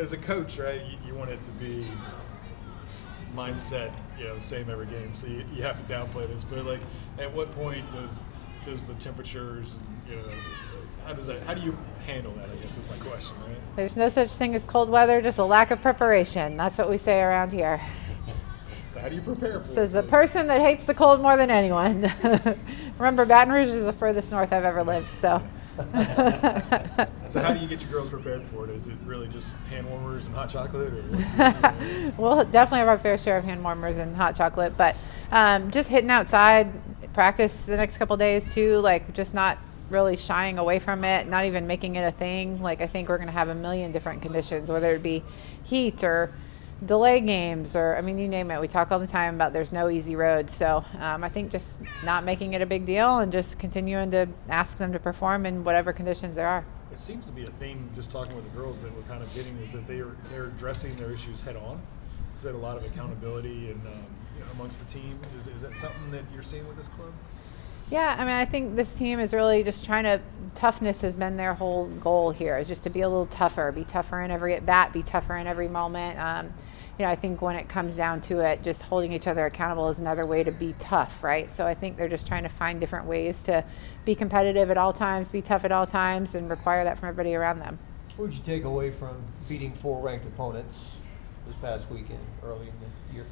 as a coach, right, you want it to be mindset, the same every game. So you have to downplay this. But like, at what point does the temperatures, how do you handle that? I guess is my question, right? There's no such thing as cold weather, just a lack of preparation. That's what we say around here. So how do you prepare for it? Says the person that hates the cold more than anyone. Remember, Baton Rouge is the furthest north I've ever lived, so. So how do you get your girls prepared for it? Is it really just hand warmers and hot chocolate? Or We'll definitely have our fair share of hand warmers and hot chocolate, but just hitting outside, practice the next couple days too, like just not really shying away from it, not even making it a thing. Like I think we're going to have a million different conditions, whether it be heat or delay games or, I mean, you name it. We talk all the time about there's no easy road. So I think just not making it a big deal and just continuing to ask them to perform in whatever conditions there are. It seems to be a theme, just talking with the girls, that we're kind of getting, is that they're addressing their issues head on. Is that a lot of accountability and amongst the team? Is that something that you're seeing with this club? Yeah, I mean, I think this team is really just toughness has been their whole goal here, is just to be a little tougher, be tougher in every at bat, be tougher in every moment. I think when it comes down to it, just holding each other accountable is another way to be tough, right? So I think they're just trying to find different ways to be competitive at all times, be tough at all times, and require that from everybody around them. What would you take away from beating 4 ranked opponents this past weekend, early in the year?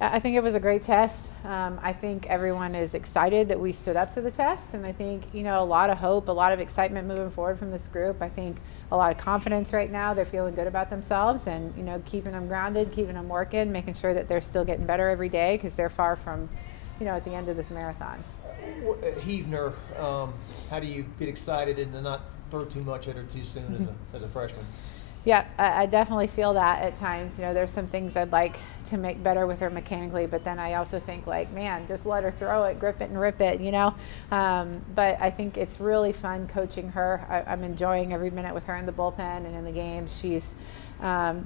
I think it was a great test. I think everyone is excited that we stood up to the test, and I think, a lot of hope, a lot of excitement moving forward from this group. I think a lot of confidence right now. They're feeling good about themselves and, keeping them grounded, keeping them working, making sure that they're still getting better every day because they're far from, at the end of this marathon. Heavner, how do you get excited and not throw too much at her too soon as a freshman? Yeah, I definitely feel that at times. There's some things I'd like to make better with her mechanically, but then I also think man, just let her throw it, grip it and rip it, But I think it's really fun coaching her. I'm enjoying every minute with her in the bullpen and in the games. She's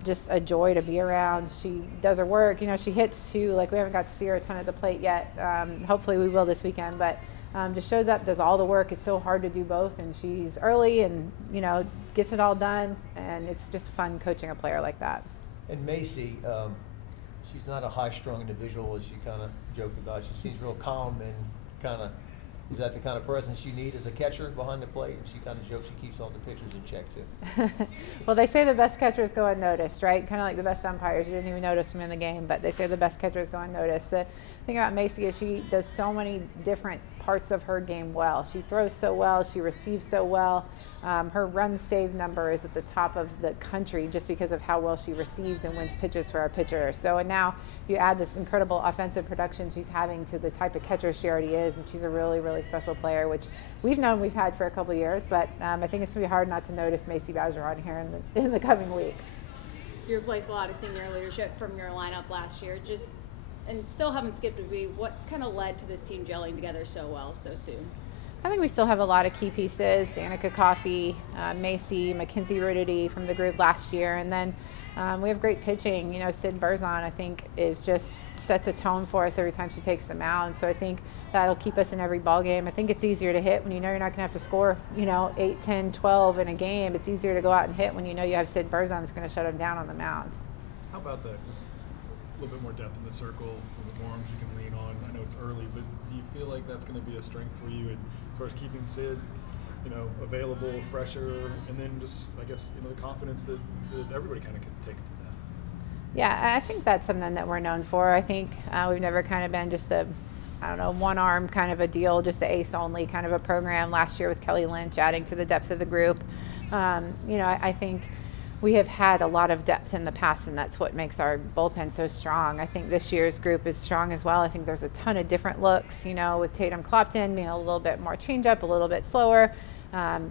just a joy to be around. She does her work. She hits too. Like we haven't got to see her a ton at the plate yet. Hopefully we will this weekend, but just shows up, does all the work. It's so hard to do both, and she's early and, gets it all done, and it's just fun coaching a player like that. And Macy, she's not a high-strung individual, as you kind of joked about. She seems real calm and is that the kind of presence you need as a catcher behind the plate? And she kind of jokes she keeps all the pitchers in check, too. Well, they say the best catchers go unnoticed, right? Kind of like the best umpires. You didn't even notice them in the game, but they say the best catchers go unnoticed. The thing about Macy is she does so many different parts of her game well. She throws so well. She receives so well. Her run save number is at the top of the country just because of how well she receives and wins pitches for our pitchers. So, and now you add this incredible offensive production she's having to the type of catcher she already is, and she's a really, really special player, which we've known we've had for a couple of years, but I think it's going to be hard not to notice Macy Bergeron here in the coming weeks. You replaced a lot of senior leadership from your lineup last year, and still haven't skipped a beat. What's kind of led to this team gelling together so well so soon? I think we still have a lot of key pieces. Danica Coffey, Macy, Mackenzie Rudity from the group last year, and then we have great pitching. Sid Berzon, I think, is just sets a tone for us every time she takes the mound. So I think that'll keep us in every ball game. I think it's easier to hit when you're not going to have to score, 8, 10, 12 in a game. It's easier to go out and hit when you have Sid Berzon that's going to shut them down on the mound. How about that? Just a little bit more depth in the circle, a little bit more arms you can lean on. I know it's early, but do you feel like that's going to be a strength for you as far as keeping Sid, available, fresher, and then just, I guess, the confidence that everybody kind of can take from that? Yeah, I think that's something that we're known for. I think we've never kind of been just one arm kind of a deal, just the ace only kind of a program. Last year with Kelly Lynch adding to the depth of the group. I think we have had a lot of depth in the past, and that's what makes our bullpen so strong. I think this year's group is strong as well. I think there's a ton of different looks, with Tatum Clopton being a little bit more change-up, a little bit slower.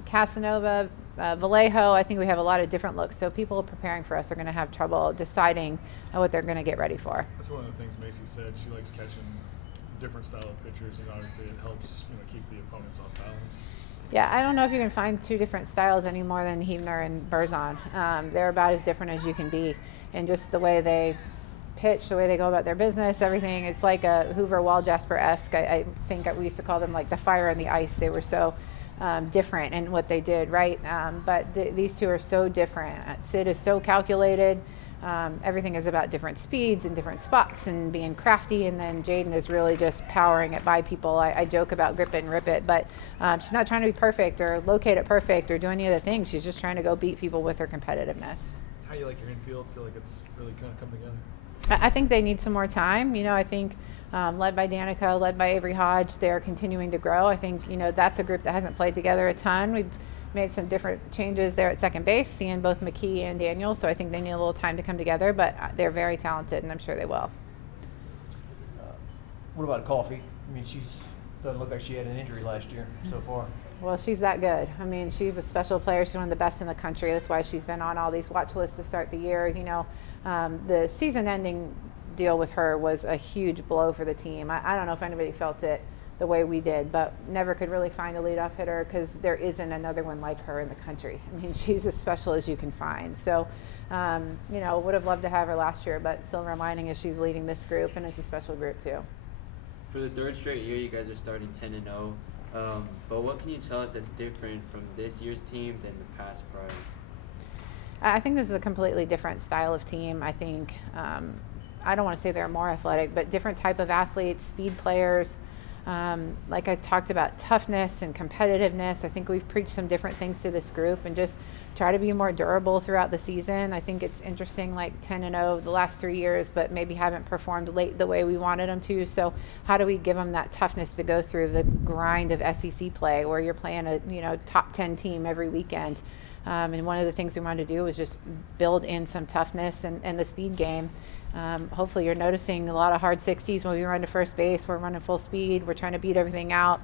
Casanova, Vallejo, I think we have a lot of different looks. So people preparing for us are going to have trouble deciding what they're going to get ready for. That's one of the things Macy said. She likes catching different style of pitchers, and obviously it helps keep the opponents off balance. Yeah, I don't know if you can find two different styles any more than Heavner and Berzon. They're about as different as you can be, and just the way they pitch, the way they go about their business, everything. It's like a Hoover Walljasper-esque. I think we used to call them like the fire and the ice. They were so different in what they did, right? But these two are so different. Sid is so calculated. Everything is about different speeds and different spots and being crafty, and then Jaden is really just powering it by people. I joke about grip it and rip it, but she's not trying to be perfect or locate it perfect or do any of the things. She's just trying to go beat people with her competitiveness. How you like your infield? Feel like it's really kind of come together? I think they need some more time. I think led by Danica, led by Avery Hodge, they're continuing to grow. I think, that's a group that hasn't played together a ton. We've made some different changes there at second base, seeing both McKee and Daniel, so I think they need a little time to come together, but they're very talented, and I'm sure they will. What about Coffee? I mean, doesn't look like she had an injury last year so far. Well, she's that good. I mean, she's a special player. She's one of the best in the country. That's why she's been on all these watch lists to start the year. The season-ending deal with her was a huge blow for the team. I don't know if anybody felt it the way we did, but never could really find a leadoff hitter because there isn't another one like her in the country. I mean, she's as special as you can find. So, would have loved to have her last year, but silver lining is she's leading this group, and it's a special group too. For the third straight year, you guys are starting 10-0. But what can you tell us that's different from this year's team than the past prior? I think this is a completely different style of team. I think, I don't want to say they're more athletic, but different type of athletes, speed players. Like I talked about, toughness and competitiveness. I think we've preached some different things to this group and just try to be more durable throughout the season. I think it's interesting, like 10-0 the last 3 years, but maybe haven't performed late the way we wanted them to. So how do we give them that toughness to go through the grind of SEC play where you're playing a top 10 team every weekend? And one of the things we wanted to do was just build in some toughness and the speed game. Hopefully you're noticing a lot of hard 60s when we run to first base. We're running full speed. We're trying to beat everything out,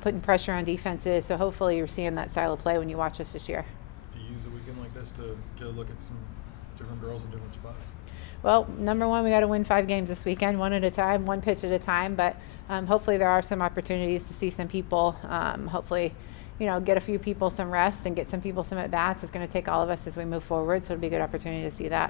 putting pressure on defenses. So hopefully you're seeing that style of play when you watch us this year. Do you use a weekend like this to get a look at some different girls in different spots? Well, number one, we got to win 5 games this weekend, one at a time, one pitch at a time. But hopefully there are some opportunities to see some people. Hopefully, get a few people some rest and get some people some at-bats. It's going to take all of us as we move forward. So it'll be a good opportunity to see that.